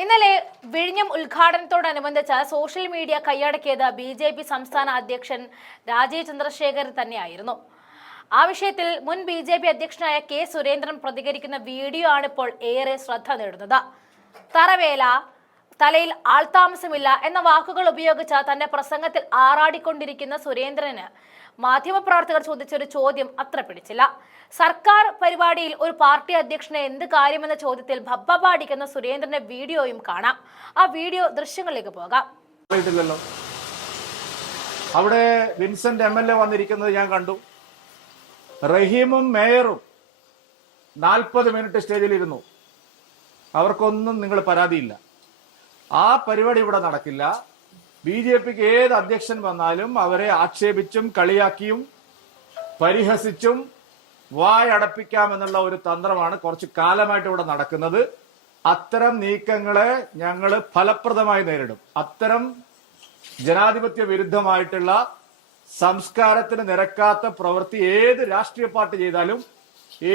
ഇന്നലെ വിഴിഞ്ഞം ഉദ്ഘാടനത്തോടനുബന്ധിച്ച് സോഷ്യൽ മീഡിയ കൈയടക്കിയത് ബി ജെ പി സംസ്ഥാന അധ്യക്ഷൻ രാജീവ് ചന്ദ്രശേഖർ തന്നെയായിരുന്നു. ആ വിഷയത്തിൽ മുൻ ബി ജെ പി അധ്യക്ഷനായ കെ സുരേന്ദ്രൻ പ്രതികരിക്കുന്ന വീഡിയോ ആണ് ഇപ്പോൾ ഏറെ ശ്രദ്ധ നേടുന്നത്. തറവേല തലയിൽ ആൾതാമസമില്ല എന്ന വാക്കുകൾ ഉപയോഗിച്ച തന്റെ പ്രസംഗത്തിൽ ആറാടിക്കൊണ്ടിരിക്കുന്ന സുരേന്ദ്രന് മാധ്യമപ്രവർത്തകർ ചോദിച്ച ഒരു ചോദ്യം അത്ര പിടിച്ചില്ല. സർക്കാർ പരിപാടിയിൽ ഒരു പാർട്ടി അധ്യക്ഷന് എന്ത് കാര്യമെന്ന ചോദ്യത്തിൽ ഭബ്ബ പാടിക്കുന്ന സുരേന്ദ്രന്റെ വീഡിയോയും കാണാം. ആ വീഡിയോ ദൃശ്യങ്ങളിലേക്ക് പോകാം. അവിടെ വിൻസെന്റ് എം എൽ എ വന്നിരിക്കുന്നത് ഞാൻ കണ്ടു. റഹീമും മേയറും നാൽപ്പത് മിനിറ്റ് സ്റ്റേജിൽ ഇരുന്നു അവർക്കൊന്നും നിങ്ങൾ പരാതിയില്ല. ആ പരിപാടി ഇവിടെ നടക്കില്ല. ബി ജെ പിക്ക് ഏത് അധ്യക്ഷൻ വന്നാലും അവരെ ആക്ഷേപിച്ചും കളിയാക്കിയും പരിഹസിച്ചും വായടപ്പിക്കാമെന്നുള്ള ഒരു തന്ത്രമാണ് കുറച്ച് കാലമായിട്ട് ഇവിടെ നടക്കുന്നത്. അത്തരം നീക്കങ്ങളെ ഞങ്ങൾ ഫലപ്രദമായി നേരിടും. അത്തരം ജനാധിപത്യ വിരുദ്ധമായിട്ടുള്ള സംസ്കാരത്തിന് നിരക്കാത്ത പ്രവൃത്തി ഏത് രാഷ്ട്രീയ പാർട്ടി ചെയ്താലും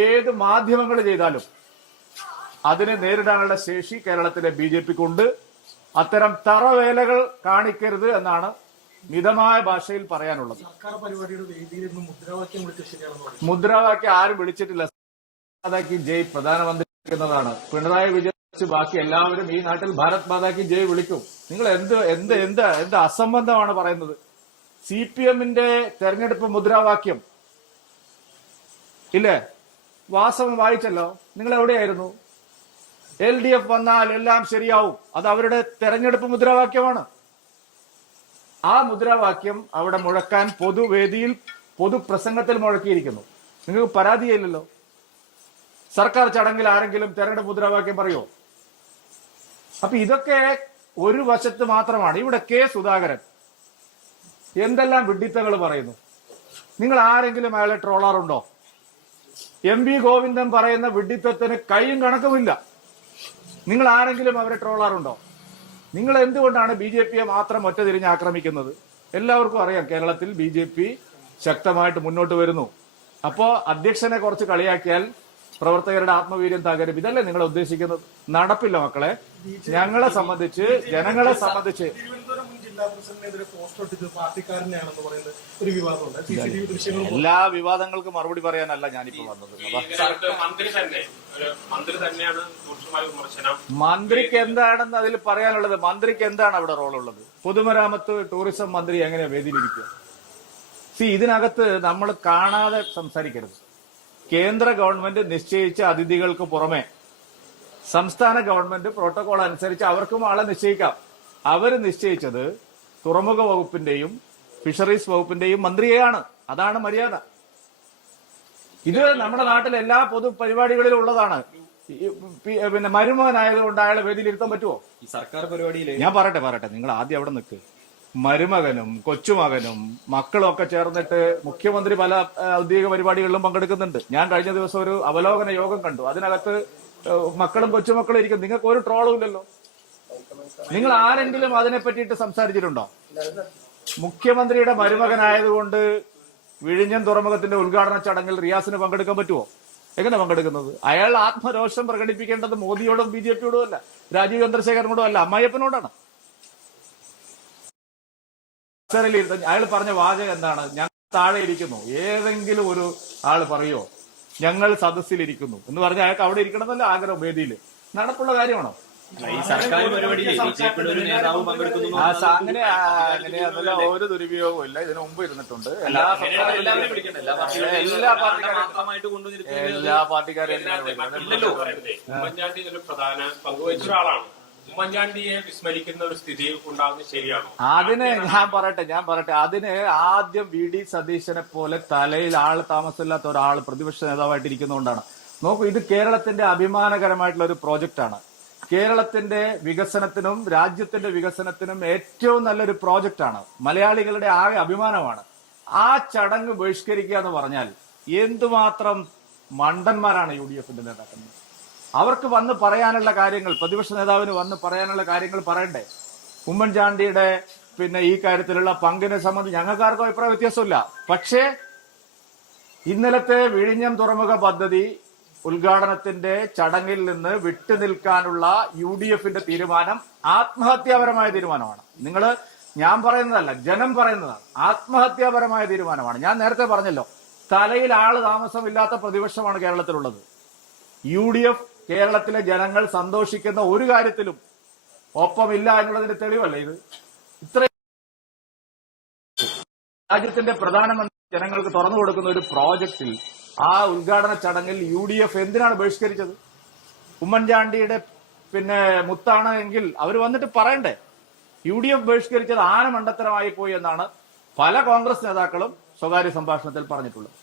ഏത് മാധ്യമങ്ങൾ ചെയ്താലും അതിനെ നേരിടാനുള്ള ശേഷി കേരളത്തിലെ ബി ജെ പിക്കുണ്ട്. അത്തരം തറവേലകൾ കാണിക്കരുത് എന്നാണ് മിതമായ ഭാഷയിൽ പറയാനുള്ളത്. മുദ്രാവാക്യം ആരും വിളിച്ചിട്ടില്ല. മാതാക്കി ജയ് പ്രധാനമന്ത്രി എന്നതാണ് പിണറായി വിജയൻ ബാക്കി എല്ലാവരും ഈ നാട്ടിൽ ഭാരത് മാതാക്കി ജയ് വിളിക്കും. നിങ്ങൾ എന്ത് എന്ത് എന്ത് എന്ത് അസംബന്ധമാണ് പറയുന്നത്? സി പി എമ്മിന്റെ തെരഞ്ഞെടുപ്പ് മുദ്രാവാക്യം. ഇല്ലേ? വാസം വായിച്ചല്ലോ? നിങ്ങൾ എവിടെയായിരുന്നു? എൽ ഡി എഫ് വന്നാൽ എല്ലാം ശരിയാവും. അത് അവരുടെ തെരഞ്ഞെടുപ്പ് മുദ്രാവാക്യമാണ്. ആ മുദ്രാവാക്യം അവിടെ മുഴക്കാൻ പൊതുവേദിയിൽ പൊതുപ്രസംഗത്തിൽ മുഴക്കിയിരിക്കുന്നു. നിങ്ങൾക്ക് പരാതിയില്ലല്ലോ? സർക്കാർ ചടങ്ങിൽ ആരെങ്കിലും തെരഞ്ഞെടുപ്പ് മുദ്രാവാക്യം പറയോ? അപ്പൊ ഇതൊക്കെ ഒരു വശത്ത് മാത്രമാണ്. ഇവിടെ കെ സുധാകരൻ എന്തെല്ലാം വിഡ്ഢിത്തങ്ങൾ പറയുന്നു? നിങ്ങൾ ആരെങ്കിലും അയാളെ ട്രോളാറുണ്ടോ? എം വി ഗോവിന്ദൻ പറയുന്ന വിഡ്ഢിത്തത്തിന് കൈയും കണക്കുമില്ല. നിങ്ങൾ ആരെങ്കിലും അവരെ ട്രോളാറുണ്ടോ? നിങ്ങൾ എന്തുകൊണ്ടാണ് ബി ജെ പിയെ മാത്രം ഒറ്റ തിരിഞ്ഞ് ആക്രമിക്കുന്നത്? എല്ലാവർക്കും അറിയാം കേരളത്തിൽ ബി ജെ പി ശക്തമായിട്ട് മുന്നോട്ട് വരുന്നു. അപ്പോ അധ്യക്ഷനെ കുറച്ച് കളിയാക്കിയാൽ പ്രവർത്തകരുടെ ആത്മവീര്യം തകരും. ഇതല്ലേ നിങ്ങൾ ഉദ്ദേശിക്കുന്നത്? നടപ്പില്ല മക്കളെ. ഞങ്ങളെ സംബന്ധിച്ച് ജനങ്ങളെ സംബന്ധിച്ച് തിരുവനന്തപുരം മുൻ ജില്ലാ പ്രസിഡന്റിനെതിരെ പോസ്റ്റർ ഇട്ടത് പാർട്ടിക്കാരനെയാണെന്ന് പറയുന്ന ഒരു വിവാദമുണ്ട്. സി സി ടി വി ദൃശ്യങ്ങളും എല്ലാ വിവാദങ്ങൾക്കും മറുപടി പറയാനല്ല ഞാനിപ്പോ വന്നത്. മന്ത്രി തന്നെ ഒരു മന്ത്രി തന്നെയാണ് രൂക്ഷമായ വിമർശനം. മന്ത്രിക്ക് എന്താണെന്ന് അതിൽ പറയാനുള്ളത്? മന്ത്രിക്ക് എന്താണ് അവിടെ റോളുള്ളത്? പൊതുമരാമത്ത് ടൂറിസം മന്ത്രി എങ്ങനെയാ വേദിയിലിരിക്കുക? സി ഇതിനകത്ത് നമ്മൾ കാണാതെ സംസാരിക്കരുത്. കേന്ദ്ര ഗവൺമെന്റ് നിശ്ചയിച്ച അതിഥികൾക്ക് പുറമെ സംസ്ഥാന ഗവൺമെന്റ് പ്രോട്ടോകോൾ അനുസരിച്ച് അവർക്കും ആളെ നിശ്ചയിക്കാം. അവർ നിശ്ചയിച്ചത് തുറമുഖ വകുപ്പിന്റെയും ഫിഷറീസ് വകുപ്പിന്റെയും മന്ത്രിയെയാണ്. അതാണ് മര്യാദ. ഇത് നമ്മുടെ നാട്ടിൽ എല്ലാ പൊതു പരിപാടികളിലും ഉള്ളതാണ്. പിന്നെ മരുമകനായതുകൊണ്ട് അയാളെ വേദിയിലിരുത്താൻ പറ്റുമോ ഈ സർക്കാർ പരിപാടിയിൽ ഞാൻ പറയട്ടെ പറയട്ടെ. നിങ്ങൾ ആദ്യം അവിടെ നിൽക്ക്. മരുമകനും കൊച്ചുമകനും മക്കളും ഒക്കെ ചേർന്നിട്ട് മുഖ്യമന്ത്രി പല ഔദ്യോഗിക പരിപാടികളിലും പങ്കെടുക്കുന്നുണ്ട്. ഞാൻ കഴിഞ്ഞ ദിവസം ഒരു അവലോകന യോഗം കണ്ടു. അതിനകത്ത് മക്കളും കൊച്ചുമക്കളും ഇരിക്കും നിങ്ങൾക്ക് ഒരു ട്രോളും ഇല്ലല്ലോ. നിങ്ങൾ ആരെങ്കിലും അതിനെ പറ്റിയിട്ട് സംസാരിച്ചിട്ടുണ്ടോ? മുഖ്യമന്ത്രിയുടെ മരുമകനായതുകൊണ്ട് വിഴിഞ്ഞം തുറമുഖത്തിന്റെ ഉദ്ഘാടന ചടങ്ങിൽ റിയാസിന് പങ്കെടുക്കാൻ പറ്റുമോ എങ്ങനെ പങ്കെടുക്കുന്നത്? അയാൾ ആത്മരോഷം പ്രകടിപ്പിക്കേണ്ടത് മോദിയോടും ബി ജെ പിയോടും അല്ല രാജീവ് ചന്ദ്രശേഖരനോടും അല്ല അമ്മായിയപ്പനോടാണ് അയാൾ പറഞ്ഞ വാചകം എന്താണ്? ഞങ്ങൾ താഴെ ഇരിക്കുന്നു. ഏതെങ്കിലും ഒരു ആൾ പറയോ? ഞങ്ങൾ സദസ്സിലിരിക്കുന്നു എന്ന് പറഞ്ഞ അയാൾക്ക് അവിടെ ഇരിക്കണമെന്നല്ല ആഗ്രഹം വേദിയിൽ. നടപ്പുള്ള കാര്യമാണോ? അങ്ങനെ അങ്ങനെ അതല്ല ഒരു ദുരുപയോഗവും ഇല്ല. ഇതിനു മുമ്പ് ഇരുന്നിട്ടുണ്ട്. എല്ലാ പാർട്ടിക്കാരും എല്ലാ പാർട്ടിക്കാരും പ്രധാന പങ്കുവഹിച്ച ഒരാളാണ്. ഉമ്മൻചാണ്ടിയെ വിസ്മരിക്കുന്ന ഒരു സ്ഥിതി ഉണ്ടാകുന്നത് ശരിയാണോ? അതിന് ഞാൻ പറയട്ടെ ഞാൻ പറയട്ടെ. അതിന് ആദ്യം വി ഡി സതീശനെ പോലെ തലയിൽ ആൾ താമസമില്ലാത്ത ഒരാൾ പ്രതിപക്ഷ നേതാവായിട്ട് ഇരിക്കുന്നതുകൊണ്ടാണ് നോക്കൂ ഇത് കേരളത്തിന്റെ അഭിമാനകരമായിട്ടുള്ള ഒരു പ്രോജക്റ്റ് ആണ് കേരളത്തിന്റെ വികസനത്തിനും രാജ്യത്തിന്റെ വികസനത്തിനും ഏറ്റവും നല്ലൊരു പ്രോജക്റ്റ് ആണ് മലയാളികളുടെ ആകെ അഭിമാനമാണ്. ആ ചടങ്ങ് ബഹിഷ്കരിക്കുക എന്ന് പറഞ്ഞാൽ എന്തുമാത്രം മണ്ടന്മാരാണ് യു ഡി എഫിന്റെ നേതാക്കന്മാർ. അവർക്ക് വന്ന് പറയാനുള്ള കാര്യങ്ങൾ പ്രതിപക്ഷ നേതാവിന് വന്ന് പറയാനുള്ള കാര്യങ്ങൾ പറയണ്ടേ? ഉമ്മൻചാണ്ടിയുടെ പിന്നെ ഈ കാര്യത്തിലുള്ള പങ്കിനെ സംബന്ധിച്ച് ഞങ്ങൾക്കാർക്കും അഭിപ്രായ വ്യത്യാസമില്ല. പക്ഷേ ഇന്നലത്തെ വിഴിഞ്ഞം തുറമുഖ പദ്ധതി ഉദ്ഘാടനത്തിന്റെ ചടങ്ങിൽ നിന്ന് വിട്ടുനിൽക്കാനുള്ള യു ഡി എഫിന്റെ തീരുമാനം ആത്മഹത്യാപരമായ തീരുമാനമാണ്. നിങ്ങൾ ഞാൻ പറയുന്നതല്ല ജനം പറയുന്നതാണ്. ആത്മഹത്യാപരമായ തീരുമാനമാണ്. ഞാൻ നേരത്തെ പറഞ്ഞല്ലോ തലയിൽ ആൾ താമസമില്ലാത്ത പ്രതിപക്ഷമാണ് കേരളത്തിലുള്ളത്. യു ഡി എഫ് കേരളത്തിലെ ജനങ്ങൾ സന്തോഷിക്കുന്ന ഒരു കാര്യത്തിലും ഒപ്പമില്ല എന്നുള്ളതിന്റെ തെളിവല്ലേ ഇത്? ഇത്ര രാജ്യത്തിന്റെ പ്രധാനമന്ത്രി ജനങ്ങൾക്ക് തുറന്നു കൊടുക്കുന്ന ഒരു പ്രോജക്റ്റിൽ ആ ഉദ്ഘാടന ചടങ്ങിൽ യു ഡി എഫ് എന്തിനാണ് ബഹിഷ്കരിച്ചത്? ഉമ്മൻചാണ്ടിയുടെ പിന്നെ മുത്താണ് എങ്കിൽ അവർ വന്നിട്ട് പറയണ്ടേ? യു ഡി എഫ് ബഹിഷ്കരിച്ചത് ആന മണ്ടത്തരമായി പോയി എന്നാണ് പല കോൺഗ്രസ് നേതാക്കളും സ്വകാര്യ സംഭാഷണത്തിൽ പറഞ്ഞിട്ടുള്ളത്.